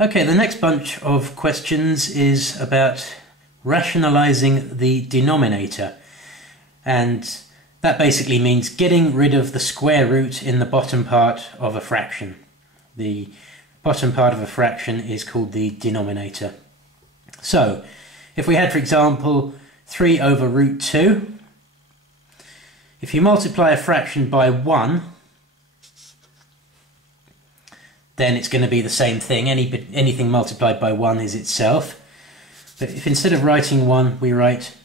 Okay, the next bunch of questions is about rationalizing the denominator, and that basically means getting rid of the square root in the bottom part of a fraction. The bottom part of a fraction is called the denominator. So, if we had, for example, 3 over root 2, if you multiply a fraction by 1, then it's going to be the same thing. Anything multiplied by 1 is itself. But if instead of writing 1, we write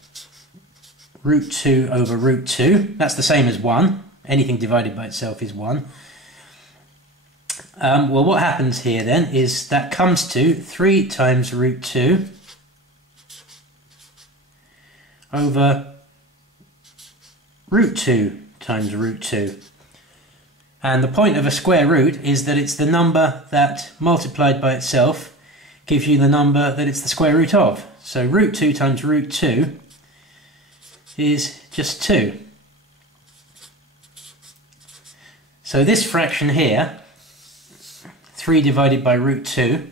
root 2 over root 2, that's the same as 1. Anything divided by itself is 1. Well, what happens here then is that comes to 3 times root 2 over root 2 times root 2. And the point of a square root is that it's the number that multiplied by itself gives you the number that it's the square root of. So root 2 times root 2 is just 2. So this fraction here, 3 divided by root 2,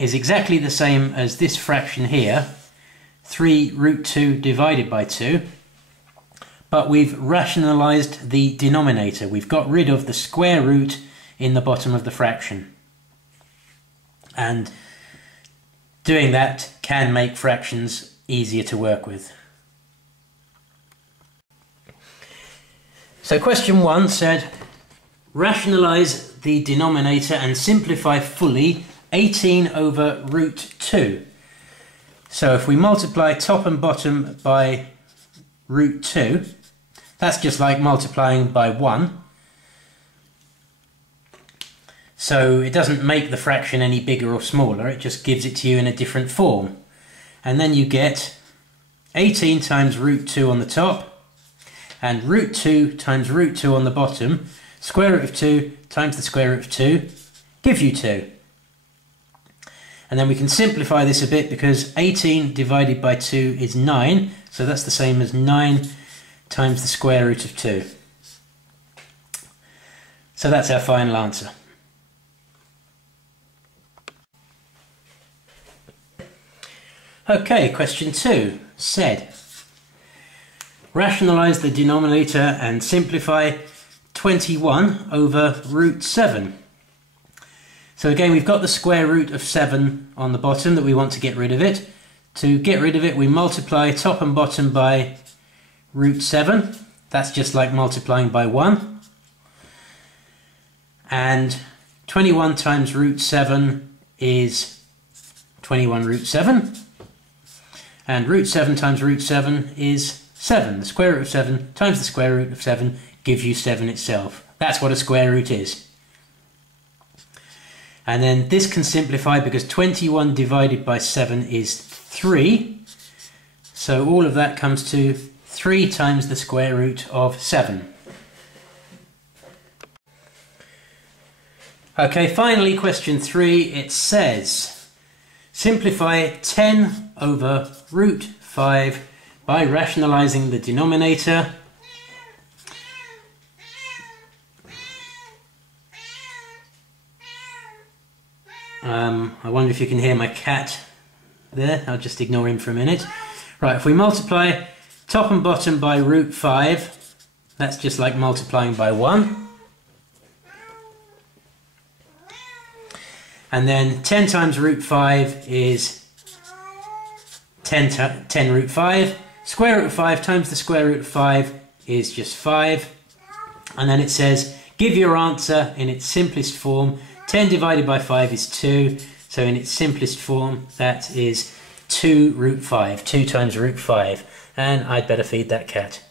is exactly the same as this fraction here, 3 root 2 divided by 2. But we've rationalized the denominator. We've got rid of the square root in the bottom of the fraction. And doing that can make fractions easier to work with. So question 1 said, rationalize the denominator and simplify fully 18 over root 2. So if we multiply top and bottom by root 2, that's just like multiplying by 1. So it doesn't make the fraction any bigger or smaller, it just gives it to you in a different form. And then you get 18 times root 2 on the top, and root 2 times root 2 on the bottom. Square root of 2 times the square root of 2 gives you 2. And then we can simplify this a bit because 18 divided by 2 is 9, so that's the same as 9 times the square root of 2. So that's our final answer. Okay, question 2 said, rationalize the denominator and simplify 21 over root 7. So again, we've got the square root of 7 on the bottom that we want to get rid of it. To get rid of it, we multiply top and bottom by root 7. That's just like multiplying by 1. And 21 times root 7 is 21 root 7. And root 7 times root 7 is 7. The square root of 7 times the square root of 7 gives you 7 itself. That's what a square root is. And then this can simplify because 21 divided by 7 is 3. So all of that comes to 3 times the square root of 7. Okay, finally question 3, it says, simplify 10 over root 5 by rationalizing the denominator. I wonder if you can hear my cat there. I'll just ignore him for a minute. Right, if we multiply top and bottom by root 5, that's just like multiplying by 1. And then 10 times root 5 is 10 root 5. Square root of 5 times the square root of 5 is just 5. And then it says, give your answer in its simplest form. 10 divided by 5 is 2. So in its simplest form, that is 2 root 5. 2 times root 5. And I'd better feed that cat.